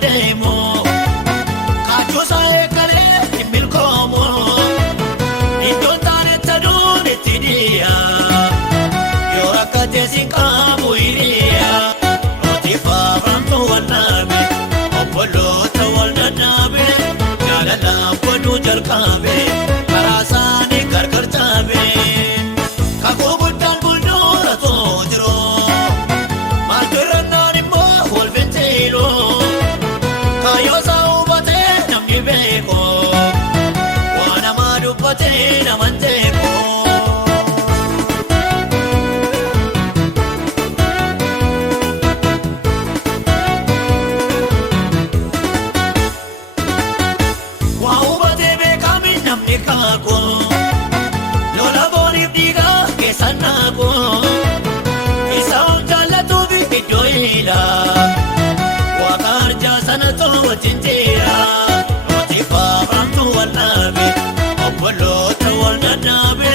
demo kacho sae kale milkomo indotane tadone tidia yo akate sinkamu iria otifa ramto wanabe opolo tawalna nabe jalala podu jalkabe parasani karkartabe kakobutan bulora todro malgranani mo volventelo kayo sa ubate namni beko wana madupate namanteko wa ubate be kami namni kako lola boni diga kesanako isaon jalatu bi doila wa karja sanato tinjira otifa ramtu wanabi opolo tawalna nabe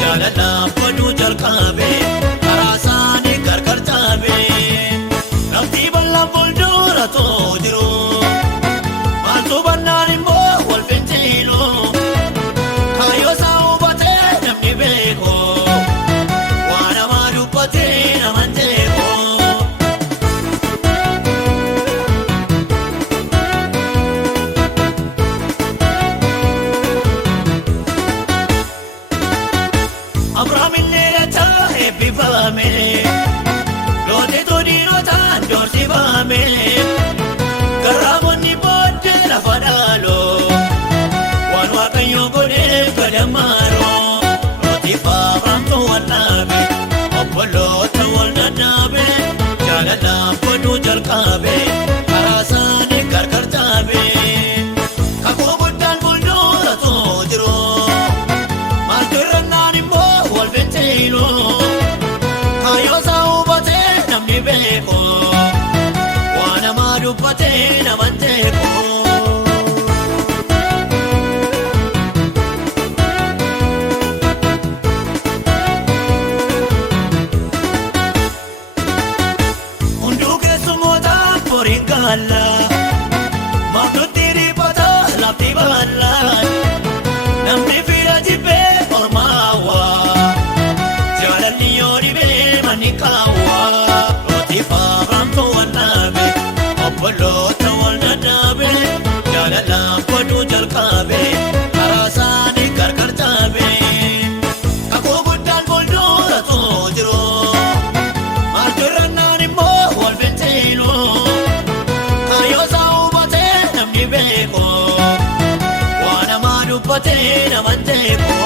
jalala podu jalkabe parasani karkartabe nafti balla boldura todiro maltu banani mo volventilo kayo sa ubate namni beko wana madupate namanteko abraminne lata epifame lote todirota dorsivame karamoni bodde la fadalo wan wakayo gode kadamaro otifa ramto wanabe opolo tawalna nabe jalala podu jalkabe parasani karkartabe kakobutan buldora todiro malgranani mo volventelo kayo sa ubate namni beko wana madupate namanteko unduke sumota poringala matutiri pata lapti balla namni fira jibe ormawa jalali yori be manikawa otifa ramto wanabe opolo tawalna nabe jalala podu jalkabe parasani karkartabe kakobutan boldora todiro malgranani mo volventelo kayo sa ubate namni beko wana madupate namanteko